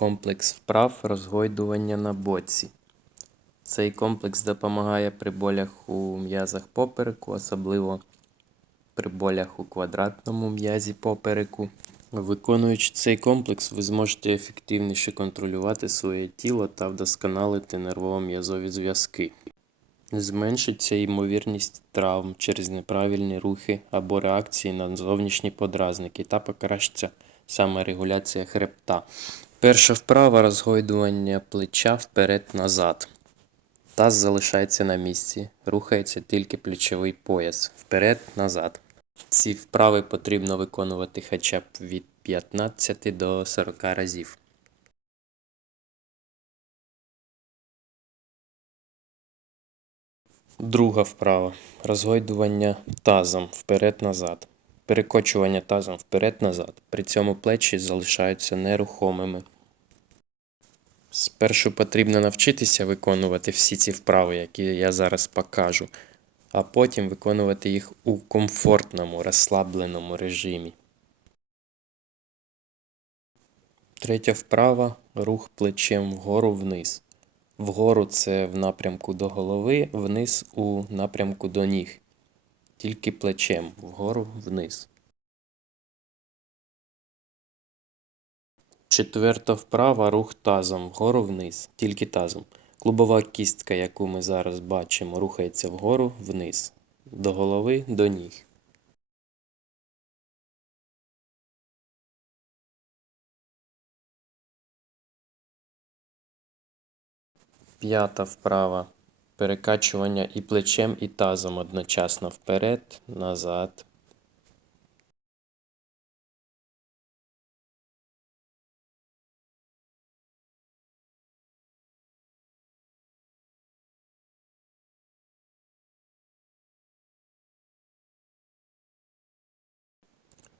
комплекс вправ розгойдування на боці. Цей комплекс допомагає при болях у м'язах попереку, особливо при болях у квадратному м'язі попереку. Виконуючи цей комплекс, ви зможете ефективніше контролювати своє тіло та вдосконалити нервово-м'язові зв'язки. Зменшиться ймовірність травм через неправильні рухи або реакції на зовнішні подразники та покращиться саморегуляція хребта. Перша вправа розгойдування плеча вперед-назад. Таз залишається на місці, рухається тільки плечовий пояс вперед-назад. Ці вправи потрібно виконувати хоча б від 15 до 40 разів. Друга вправа. Розгойдування тазом вперед-назад. Перекочування тазом вперед-назад. При цьому плечі залишаються нерухомими. Спершу потрібно навчитися виконувати всі ці вправи, які я зараз покажу, а потім виконувати їх у комфортному, розслабленому режимі. Третя вправа рух плечем вгору вниз. Вгору це в напрямку до голови, вниз у напрямку до ніг. Тільки плечем вгору вниз. Четверта вправа рух тазом вгору вниз, тільки тазом. Клубова кістка, яку ми зараз бачимо, рухається вгору вниз, до голови до ніг. П'ята вправа. Перекачування і плечем, і тазом одночасно вперед, назад.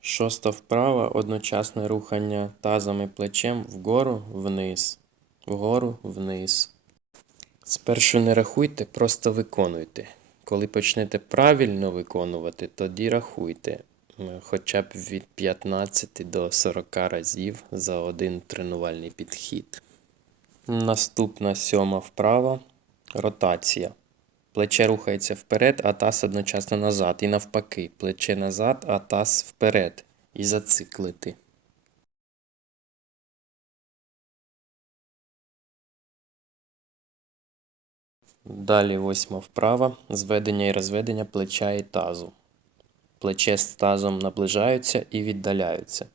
Шоста вправа одночасне рухання тазом і плечем вгору вниз, вгору вниз. Спершу не рахуйте, просто виконуйте. Коли почнете правильно виконувати, тоді рахуйте хоча б від 15 до 40 разів за один тренувальний підхід. Наступна сьома вправа ротація. Плече рухається вперед, а таз одночасно назад. І навпаки, плече назад, а таз вперед. І зациклити. Далі восьма вправа. Зведення і розведення плеча і тазу. Плече з тазом наближаються і віддаляються.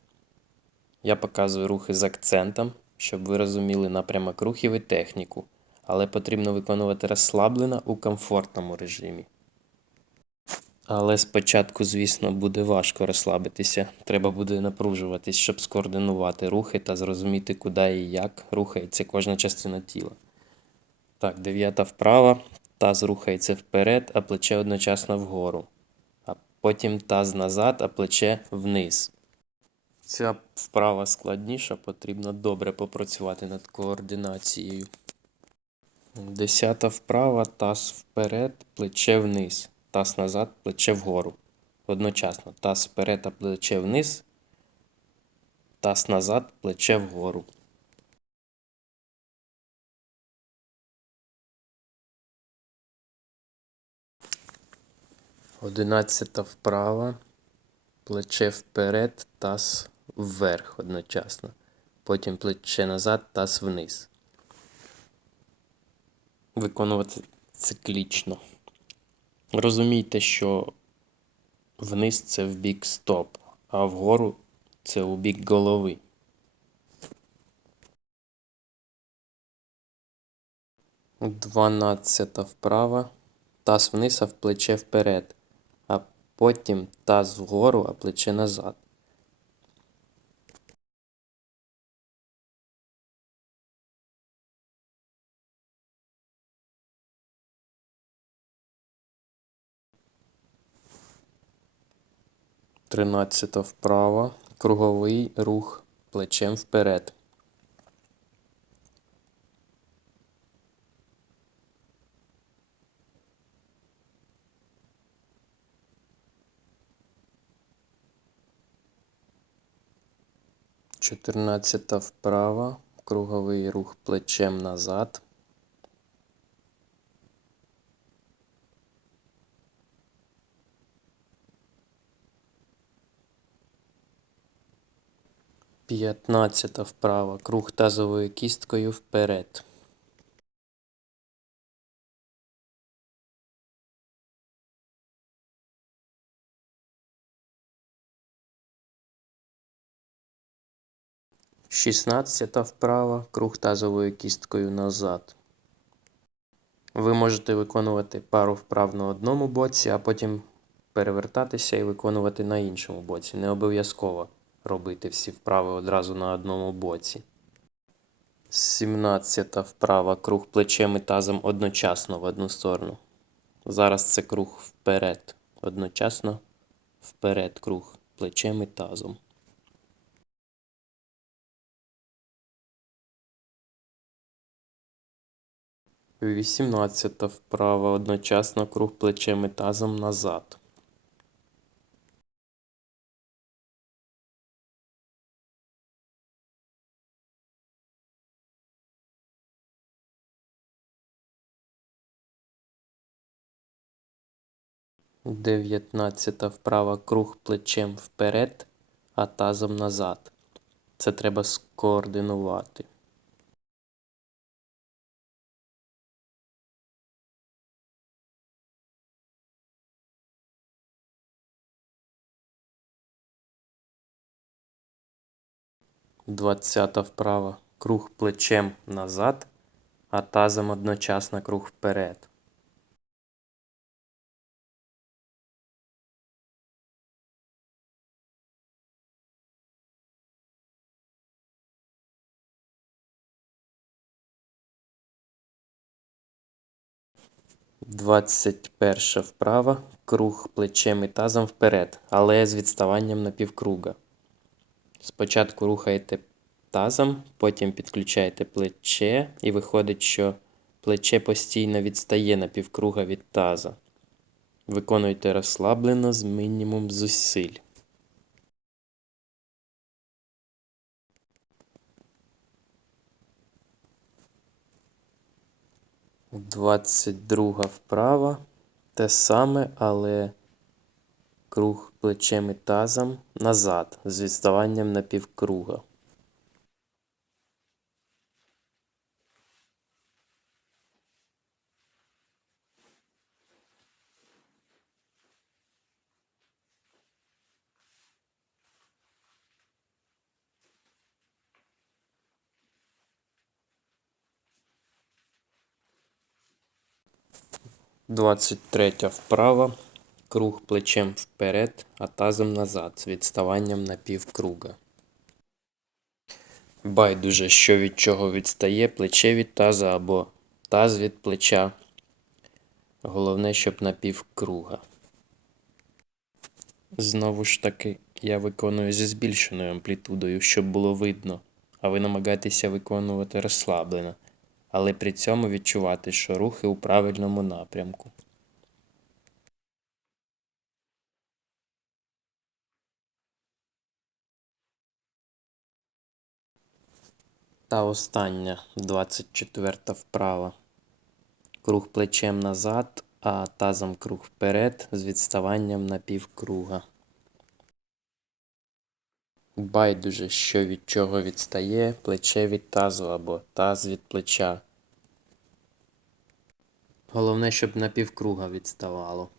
Я показую рухи з акцентом, щоб ви розуміли напрямок рухів і техніку, але потрібно виконувати розслаблено у комфортному режимі. Але спочатку, звісно, буде важко розслабитися. Треба буде напружуватись, щоб скоординувати рухи та зрозуміти, куди і як рухається кожна частина тіла. Так, дев'ята вправа. Таз рухається вперед, а плече одночасно вгору. А потім таз назад, а плече вниз. Ця вправа складніша, потрібно добре попрацювати над координацією. Десята вправа, таз вперед, плече вниз. Таз назад, плече вгору. Одночасно. Таз вперед, а плече вниз. Таз назад, плече вгору. Одинадцята вправа. Плече вперед, таз вверх одночасно. Потім плече назад, таз вниз. Виконувати циклічно. Розумійте, що вниз це в бік стоп, а вгору це у бік голови. Дванадцята вправа. Таз вниз, а в плече вперед. Потім таз вгору, а плече назад. Тринадцята вправа. Круговий рух плечем вперед. Чотирнадцята вправа. круговий рух плечем назад. П'ятнадцята вправа. Круг тазовою кісткою вперед. Шістнадцята вправа. Круг тазовою кісткою назад. Ви можете виконувати пару вправ на одному боці, а потім перевертатися і виконувати на іншому боці. Не обов'язково робити всі вправи одразу на одному боці. Сімнадцята вправа. Круг плечем і тазом одночасно в одну сторону. Зараз це круг вперед. Одночасно вперед круг плечем і тазом. Вісімнадцята вправа. Одночасно круг плечем і тазом назад. Дев'ятнадцята вправа. Круг плечем вперед, а тазом назад. Це треба скоординувати. Двадцята вправа. Круг плечем назад, а тазом одночасно круг вперед. Двадцять перша вправа. Круг плечем і тазом вперед, але з відставанням на півкруга. Спочатку рухаєте тазом, потім підключаєте плече і виходить, що плече постійно відстає на півкруга від таза. Виконуйте розслаблено з мінімум зусиль. Двадцять друга вправа. Те саме, але круг плечем і тазом назад з відставанням на півкруга. Двадцять третя вправа. Круг плечем вперед, а тазом назад з відставанням на півкруга. Байдуже, що від чого відстає плече від таза або таз від плеча. Головне, щоб на півкруга. Знову ж таки, я виконую зі збільшеною амплітудою, щоб було видно, а ви намагаєтеся виконувати розслаблено, але при цьому відчувати, що рухи у правильному напрямку. Та остання 24 вправа. Круг плечем назад, а тазом круг вперед з відставанням на півкруга. Байдуже, що від чого відстає плече від тазу або таз від плеча. Головне, щоб на півкруга відставало.